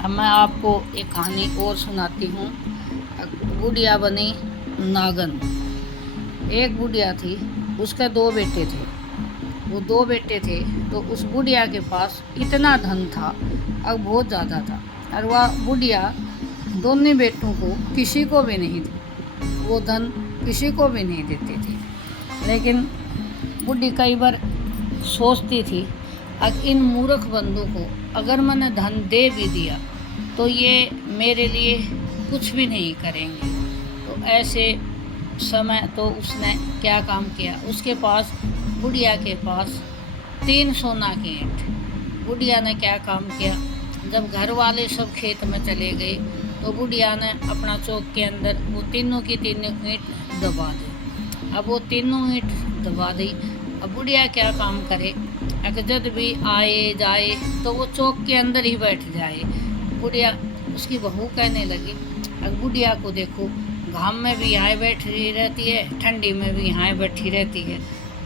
अब मैं आपको एक कहानी और सुनाती हूँ। बुढ़िया बनी नागन। एक बुढ़िया थी, उसके दो बेटे थे। वो दो बेटे थे तो उस बुढ़िया के पास इतना धन था, अब बहुत ज़्यादा था, और वह बुढ़िया दोनों बेटों को किसी को भी नहीं दी, वो धन किसी को भी नहीं देते थे। लेकिन बुढ़ी कई बार सोचती थी, अब इन मूर्ख बंदों को अगर मैंने धन दे भी दिया तो ये मेरे लिए कुछ भी नहीं करेंगे। तो ऐसे समय तो उसने क्या काम किया, उसके पास बुढ़िया के पास 3 सोना की ईंट। बुढ़िया ने क्या काम किया, जब घर वाले सब खेत में चले गए तो बुढ़िया ने अपना चौक के अंदर वो तीनों की तीनों ईंट दबा दी। अब वो तीनों ईंट दबा दी। अब बुढ़िया क्या काम करे, अगर जब भी आए जाए तो वो चौक के अंदर ही बैठ जाए। बुढ़िया उसकी बहू कहने लगी, अब बुढ़िया को देखो, घाम में भी यहाँ बैठी रहती है, ठंडी में भी यहाँ बैठी रहती है।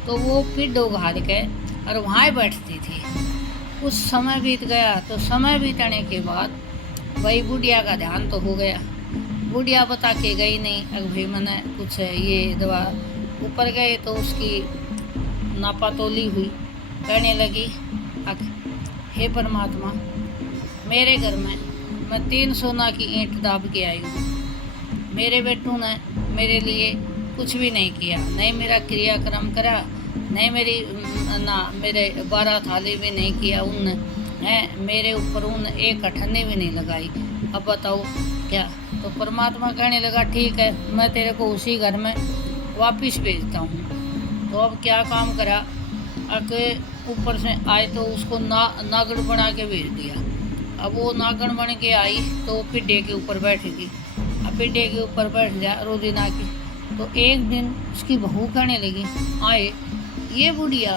तो वो फिर उघाड़ के और वहाँ बैठती थी। कुछ समय बीत गया तो समय बीतने के बाद भाई बुढ़िया का ध्यान तो हो गया। बुढ़िया बता के गई नहीं, अगर भाई मैंने कुछ ये दवा। ऊपर गए तो उसकी नापातोली हुई। कहने लगी, हे परमात्मा, मेरे घर में मैं 3 सोना की ईंट दाब के आई हूँ। मेरे बेटों ने मेरे लिए कुछ भी नहीं किया, नहीं मेरा क्रियाक्रम करा, नहीं मेरे 12 थाली भी नहीं किया उनने, हैं मेरे ऊपर उन एक अठन्नी भी नहीं लगाई। अब बताओ क्या। तो परमात्मा कहने लगा, ठीक है, मैं तेरे को उसी घर में वापस भेजता हूँ। तो अब क्या काम करा, आके ऊपर से आए तो उसको नागड़ बना के भेज दिया। अब वो नागड़ बन के आई तो पिड्डे के ऊपर बैठेगी। अब पिड्डे के ऊपर बैठ जा रोजीना की। तो एक दिन उसकी बहू कहने लगी, आए ये बुढ़िया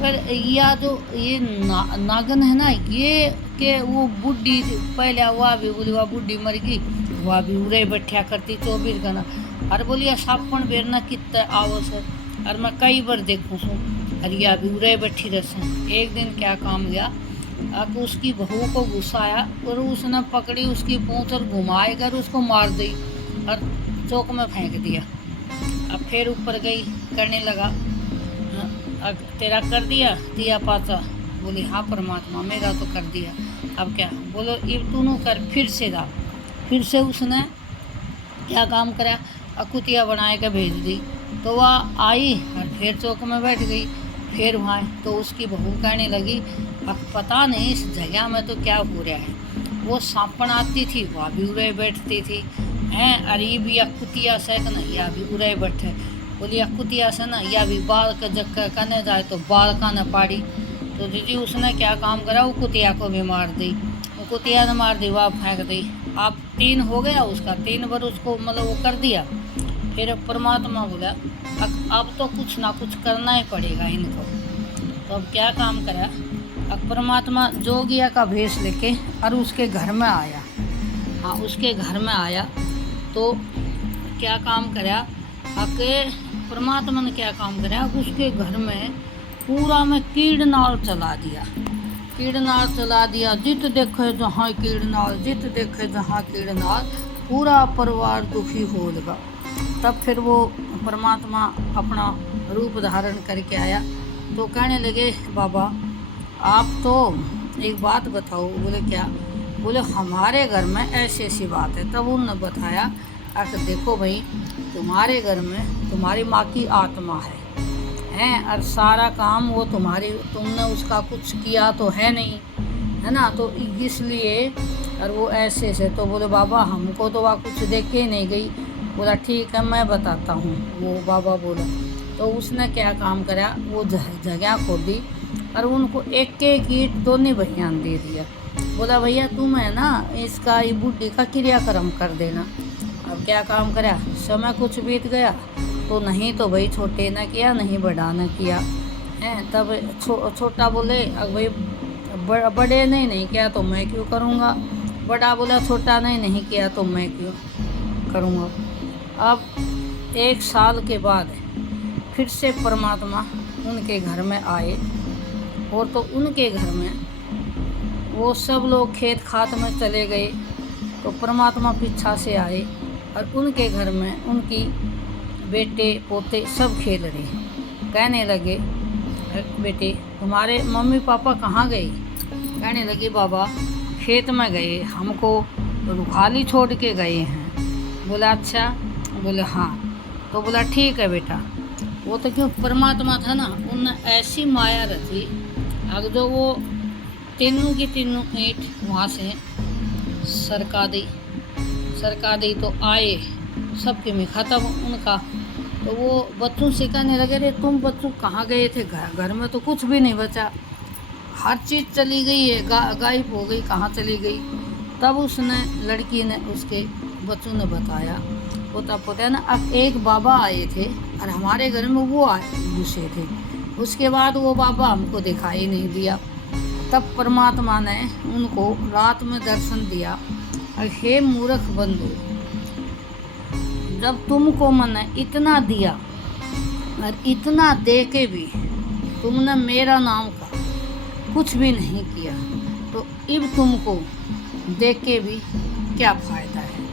पर या जो ये नागन है ना, ये के वो बुढ़ी पहले वह भी बोली, वह बुढ़ी मर गई, वह भी उड़े बैठा करती 24 घंटा। और बोलिया सापन बेरना कितना आवश्यक, और मैं कई बार देखूँ सू हरिया भी उड़े बैठी रह। एक दिन क्या काम गया, अब उसकी बहू को गुस्सा आया और उसने पकड़ी उसकी पूंछ और घुमाए कर उसको मार दी और चौक में फेंक दिया। अब फिर ऊपर गई, करने लगा, अब तेरा कर दिया पाचा। बोली, हाँ परमात्मा, मेरा तो कर दिया, अब क्या। बोलो, अब तूनू कर, फिर से दा। फिर से उसने क्या काम करा, अकुतिया बनाए के भेज दी। तो वह आई और फिर चौक में बैठ गई। फिर वहाँ तो उसकी बहू कहने लगी, अब पता नहीं इस जगह में तो क्या हो रहा है। वो सांपन आती थी, वह भी उड़े बैठती थी, हैं अरे भी अकुतिया से न या भी उड़े बैठे। बोली, अकुतिया से ना या भी बाल का जक्कर करने जाए तो बाल का न पाड़ी। तो दीदी उसने क्या काम करा, वो कुतिया को भी मार दी। वो कुतिया ने मार दी, वह फेंक दी। अब 3 हो गया उसका, 3 बार उसको मतलब वो कर दिया। फिर परमात्मा बोला, अब तो कुछ ना कुछ करना ही पड़ेगा इनको। तो अब क्या काम करा, अब परमात्मा जोगिया का भेष लेके और उसके घर में आया। हाँ, उसके घर में आया तो क्या काम करा, आके परमात्मा ने क्या काम करा, उसके घर में पूरा में कीड़नाल चला दिया। कीड़नाल चला दिया, जित देखे जहाँ कीड़नाल, जित देखे जहाँ कीड़नाल, पूरा परिवार दुखी हो लगा। तब फिर वो परमात्मा अपना रूप धारण करके आया। तो कहने लगे, बाबा आप तो एक बात बताओ। बोले, क्या। बोले, हमारे घर में ऐसी ऐसी बात है। तब उन्होंने बताया, अगर देखो भाई, तुम्हारे घर में तुम्हारी माँ की आत्मा है और सारा काम वो तुमने उसका कुछ किया तो है नहीं, है ना, तो इसलिए और वो ऐसे से। तो बोले, बाबा हमको तो वह कुछ देख के ही नहीं गई। बोला, ठीक है मैं बताता हूँ। वो बाबा बोला। तो उसने क्या काम करा, वो जगह खोदी और उनको एक एक ईंट दोनों भैया दे दिया। बोला, भैया तुम है ना इसका ये बुढ़ी का क्रियाक्रम कर देना। अब क्या काम करा, समय कुछ बीत गया तो नहीं तो भाई छोटे ने किया, नहीं बड़ा ने किया, हैं। तब छोटा बोले, अब भाई बड़े ने नहीं किया तो मैं क्यों करूँगा। बड़ा बोला, छोटा ने नहीं किया तो मैं क्यों करूँगा। अब 1 साल के बाद फिर से परमात्मा उनके घर में आए और तो उनके घर में वो सब लोग खेत खात में चले गए, तो परमात्मा पीछा से आए और उनके घर में उनकी बेटे पोते सब खेल रहे। कहने लगे, बेटे तुम्हारे मम्मी पापा कहाँ गए? कहने लगे, बाबा खेत में गए, हमको रुखाली छोड़ के गए हैं। बोला अच्छा? बोले हाँ। तो बोला ठीक है बेटा। वो तो क्यों परमात्मा था ना, उनने ऐसी माया रखी, अगर जो वो तीनों की तीनों ईंट वहाँ से सरका दी तो आए, सबके में ख़त्म उनका। तो वो बच्चों से कहने लगे, रे तुम बच्चों कहाँ गए थे? घर में तो कुछ भी नहीं बचा, हर चीज़ चली गई है, गायब हो गई, कहाँ चली गई? तब उसने लड़की ने उसके बच्चों ने बताया, पोता पोता ना, अब एक बाबा आए थे और हमारे घर में वो घुसे थे, उसके बाद वो बाबा हमको दिखाई नहीं दिया। तब परमात्मा ने उनको रात में दर्शन दिया, और हे मूर्ख बंधु, जब तुमको मैंने इतना दिया और इतना दे के भी तुमने मेरा नाम का कुछ भी नहीं किया, तो अब तुमको देख के भी क्या फ़ायदा है?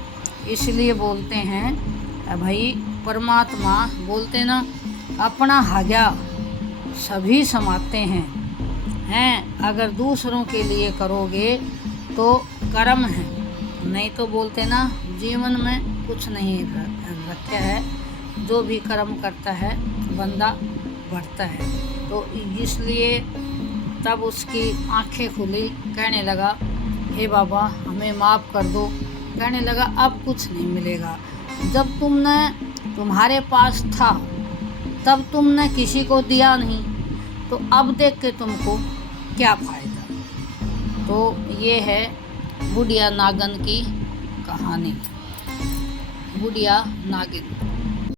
इसलिए बोलते हैं भाई, परमात्मा बोलते ना, अपना हाजा सभी समाते हैं। अगर दूसरों के लिए करोगे तो कर्म है, नहीं तो बोलते ना जीवन में कुछ नहीं रखा है, जो भी कर्म करता है बंदा बढ़ता है। तो इसलिए तब उसकी आंखें खुली, कहने लगा, हे बाबा हमें माफ़ कर दो। कहने लगा, अब कुछ नहीं मिलेगा, जब तुम्हारे पास था तब तुमने किसी को दिया नहीं, तो अब देख के तुमको क्या फ़ायदा? तो ये है बुढ़िया नागन की कहानी। बुढ़िया नागिन।